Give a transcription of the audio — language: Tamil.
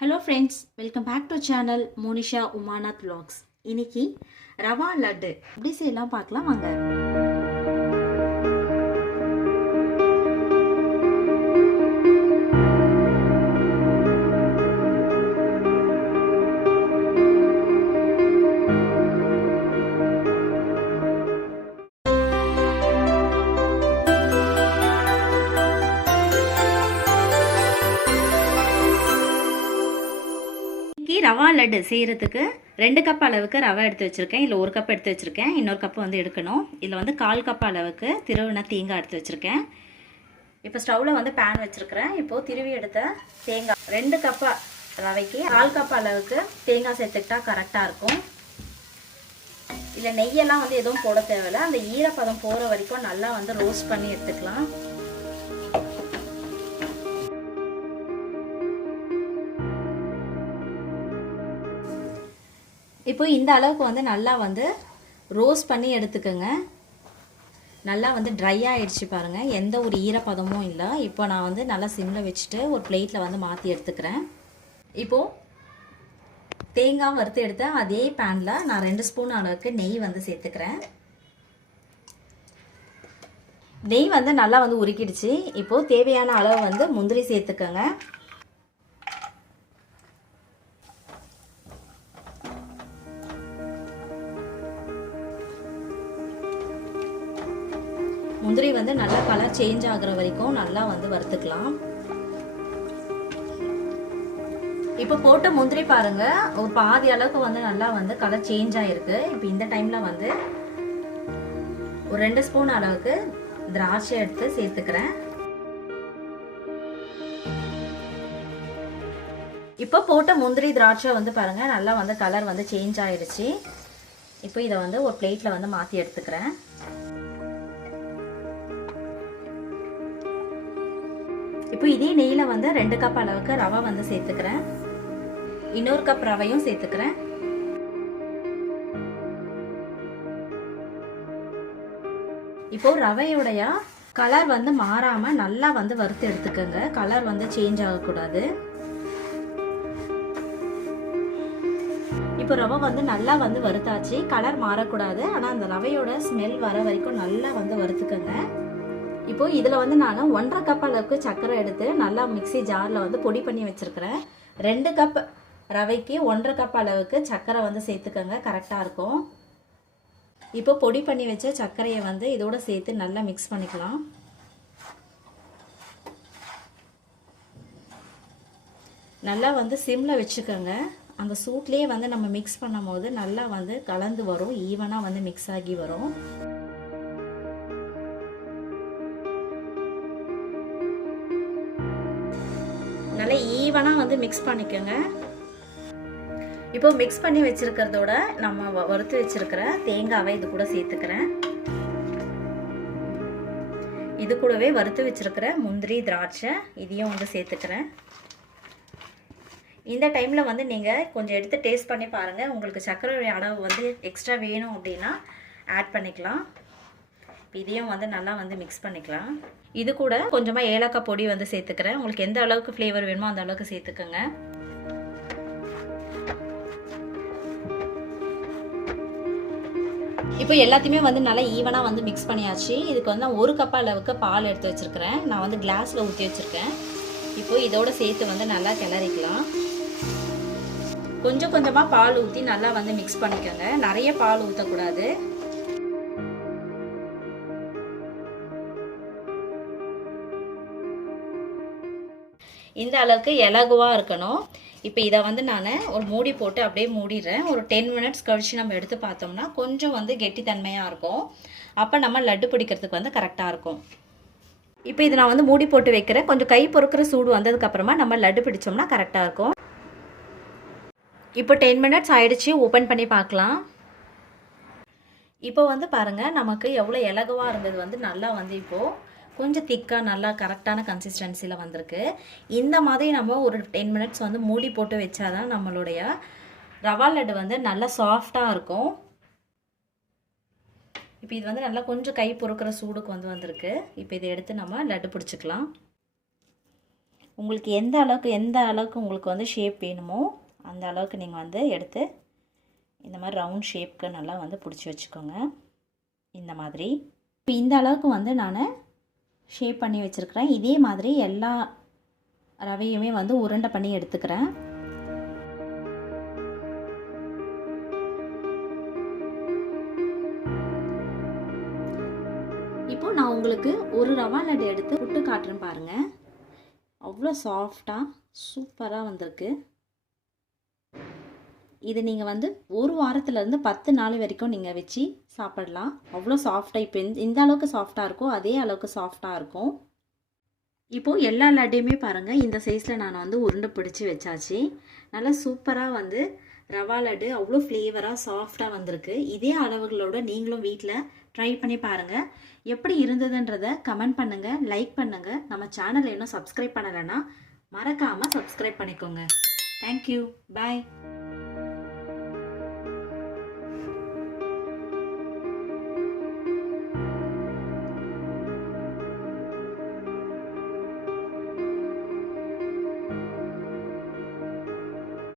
Hello friends, welcome back to channel Monisha Umanath vlogs. இன்னைக்கு ரவா லட்டு எப்படி செய்யலாம் பார்க்கலாம் வாங்க. ரவா லட்டு செய்கிறதுக்கு 2 கப் அளவுக்கு ரவை எடுத்து வச்சுருக்கேன். இல்லை 1 கப் எடுத்து வச்சுருக்கேன். இன்னொரு கப்பு வந்து எடுக்கணும். இதில் வந்து 1/4 கப் அளவுக்கு திருவின தேங்காய் எடுத்து வச்சுருக்கேன். இப்போ ஸ்டவ்வில் வந்து பேன் வச்சுருக்கிறேன். இப்போது திருவி எடுத்த தேங்காய் 2 கப் ரவைக்கு 1/4 கப் அளவுக்கு தேங்காய் சேர்த்துக்கிட்டா கரெக்டாக இருக்கும். இல்லை நெய்யெல்லாம் வந்து எதுவும் போட தேவையில்லை. அந்த ஈரப்பதம் போகிற வரைக்கும் நல்லா வந்து ரோஸ்ட் பண்ணி எடுத்துக்கலாம். இப்போ இந்த அளவுக்கு வந்து நல்லா வந்து ரோஸ்ட் பண்ணி எடுத்துக்கோங்க. நல்லா வந்து ட்ரை ஆகிடுச்சு பாருங்கள், எந்த ஒரு ஈரப்பதமும் இல்லை. இப்போ நான் வந்து நல்லா சிம்மில் வச்சுட்டு ஒரு பிளேட்டில் வந்து மாற்றி எடுத்துக்கிறேன். இப்போது தேங்காய் வறுத்து எடுத்த அதே பேனில் நான் 2 ஸ்பூன் அளவுக்கு நெய் வந்து சேர்த்துக்கிறேன். நெய் வந்து நல்லா வந்து உருக்கிடுச்சு. இப்போது தேவையான அளவு வந்து முந்திரி சேர்த்துக்கோங்க. முந்திரி வந்து நல்லா கலர் சேஞ்ச் ஆகுற வரைக்கும் நல்லா வந்து வறுத்துக்கலாம். இப்போ போட்ட முந்திரி பாருங்க, ஒரு பாதி அளவுக்கு வந்து நல்லா வந்து கலர் சேஞ்ச் ஆயிருக்கு. இப்போ இந்த டைம்ல வந்து ஒரு 2 ஸ்பூன் அளவுக்கு திராட்சை எடுத்து சேர்த்துக்கிறேன். இப்போ போட்ட முந்திரி திராட்சை வந்து பாருங்க நல்லா வந்து கலர் வந்து சேஞ்ச் ஆயிடுச்சு. இப்போ இதை வந்து ஒரு பிளேட்ல வந்து மாற்றி எடுத்துக்கிறேன். இப்போ இதே நெய்யில் வந்து 2 கப் அளவுக்கு ரவை வந்து சேர்த்துக்கிறேன். இன்னொரு கப் ரவையும் சேர்த்துக்கிறேன். இப்போ ரவையுடைய கலர் வந்து மாறாம நல்லா வந்து வறுத்து எடுத்துக்கோங்க. கலர் வந்து சேஞ்ச் ஆகக்கூடாது. இப்போ ரவை வந்து நல்லா வந்து வறுத்தாச்சு. கலர் மாறக்கூடாது. ஆனால் அந்த ரவையோட ஸ்மெல் வர வரைக்கும் நல்லா வந்து வறுத்துக்கோங்க. இப்போ இதில் வந்து நான் 1/2 கப் அளவுக்கு சர்க்கரை எடுத்து நல்லா மிக்சி ஜாரில் வந்து பொடி பண்ணி வச்சுருக்கிறேன். 2 கப் ரவைக்கு 1/2 கப் அளவுக்கு சர்க்கரை வந்து சேர்த்துக்கோங்க, கரெக்டாக இருக்கும். இப்போ பொடி பண்ணி வச்ச சர்க்கரையை வந்து இதோட சேர்த்து நல்லா மிக்ஸ் பண்ணிக்கலாம். நல்லா வந்து சிம்மில் வச்சுக்கோங்க. அந்த சூட்லேயே வந்து நம்ம மிக்ஸ் பண்ணும் போது நல்லா வந்து கலந்து வரும், ஈவனாக வந்து மிக்ஸ் ஆகி வரும். நல்லா ஈவனாக வந்து மிக்ஸ் பண்ணிக்கோங்க. இப்போ மிக்ஸ் பண்ணி வச்சிருக்கிறதோட நம்ம வறுத்து வச்சிருக்கிற தேங்காவை இது கூட சேர்த்துக்கிறேன். இது கூடவே வறுத்து வச்சிருக்கிற முந்திரி திராட்சை இதையும் வந்து சேர்த்துக்கிறேன். இந்த டைமில் வந்து நீங்கள் கொஞ்சம் எடுத்து டேஸ்ட் பண்ணி பாருங்கள். உங்களுக்கு சர்க்கரை அளவு வந்து எக்ஸ்ட்ரா வேணும் அப்படின்னா ஆட் பண்ணிக்கலாம். இதையும் வந்து நல்லா வந்து மிக்ஸ் பண்ணிக்கலாம். இது கூட கொஞ்சமாக ஏலக்காய் பொடி வந்து சேர்த்துக்கிறேன். உங்களுக்கு எந்த அளவுக்கு ஃப்ளேவர் வேணுமோ அந்த அளவுக்கு சேர்த்துக்கோங்க. இப்போ எல்லாத்தையுமே வந்து நல்லா ஈவனாக வந்து மிக்ஸ் பண்ணியாச்சு. இதுக்கு வந்து 1 கப் அளவுக்கு பால் எடுத்து வச்சுருக்கிறேன். நான் வந்து கிளாஸில் ஊற்றி வச்சுருக்கேன். இப்போ இதோட சேர்த்து வந்து நல்லா கிளறிக்கலாம். கொஞ்சம் கொஞ்சமாக பால் ஊற்றி நல்லா வந்து மிக்ஸ் பண்ணிக்கோங்க. நிறைய பால் ஊற்றக்கூடாது. இந்த அளவுக்கு இலகுவாக இருக்கணும். இப்போ இதை வந்து நான் ஒரு மூடி போட்டு அப்படியே மூடிடுறேன். ஒரு 10 மினிட்ஸ் கழிச்சு நம்ம எடுத்து பார்த்தோம்னா கொஞ்சம் வந்து கெட்டித்தன்மையாக இருக்கும். அப்போ நம்ம லட்டு பிடிக்கிறதுக்கு வந்து கரெக்டாக இருக்கும். இப்போ இதை நான் வந்து மூடி போட்டு வைக்கிறேன். கொஞ்சம் கை பொறுக்கிற சூடு வந்ததுக்கப்புறமா நம்ம லட்டு பிடிச்சோம்னா கரெக்டாக இருக்கும். இப்போ 10 மினிட்ஸ் ஆயிடுச்சு. ஓப்பன் பண்ணி பார்க்கலாம். இப்போ வந்து பாருங்கள், நமக்கு எவ்வளோ இலகுவாக இருந்தது வந்து நல்லா வந்து இப்போது கொஞ்சம் திக்காக நல்லா கரெக்டான கன்சிஸ்டன்சியில் வந்திருக்கு. இந்த மாதிரி நம்ம ஒரு 10 மினிட்ஸ் வந்து மூடி போட்டு வச்சாதான் நம்மளுடைய ரவா லட்டு வந்து நல்லா சாஃப்டாக இருக்கும். இப்போ இது வந்து நல்லா கொஞ்சம் கை பொறுக்கிற சூடுக்கு வந்து வந்திருக்கு. இப்போ இதை எடுத்து நம்ம லட்டு பிடிச்சிக்கலாம். உங்களுக்கு எந்த அளவுக்கு உங்களுக்கு வந்து ஷேப் வேணுமோ அந்த அளவுக்கு நீங்கள் வந்து எடுத்து இந்த மாதிரி ரவுண்ட் ஷேப்க்கு நல்லா வந்து பிடிச்சி வச்சுக்கோங்க. இந்த மாதிரி இப்போ இந்த அளவுக்கு வந்து நான் ஷேப் பண்ணி வச்சுருக்கிறேன். இதே மாதிரி எல்லா ரவையுமே வந்து உருண்டை பண்ணி எடுத்துக்கிறேன். இப்போ நான் உங்களுக்கு ஒரு ரவா லட்டு எடுத்து புட்டு காட்டுறேன் பாருங்கள். அவ்வளோ சாஃப்டாக சூப்பராக வந்திருக்கு. இது நீங்கள் வந்து ஒரு வாரத்துலேருந்து 10 நாள் வரைக்கும் நீங்கள் வச்சு சாப்பிடலாம். அவ்வளோ சாஃப்டாக இப்போ இந்த அளவுக்கு சாஃப்டாக இருக்கும், அதே அளவுக்கு சாஃப்டாக இருக்கும். இப்போது எல்லா லட்டையுமே பாருங்கள் இந்த சைஸில் நான் வந்து உருண்டை பிடிச்சி வச்சாச்சு. நல்லா சூப்பராக வந்து ரவா லட்டு அவ்வளோ ஃப்ளேவராக சாஃப்டாக வந்திருக்கு. இதே அளவுகளோட நீங்களும் வீட்டில் ட்ரை பண்ணி பாருங்கள். எப்படி இருந்ததுன்றதை கமெண்ட் பண்ணுங்கள், லைக் பண்ணுங்கள். நம்ம சேனலை இன்னும் சப்ஸ்கிரைப் பண்ணலைன்னா மறக்காமல் சப்ஸ்கிரைப் பண்ணிக்கோங்க. தேங்க்யூ, பாய்.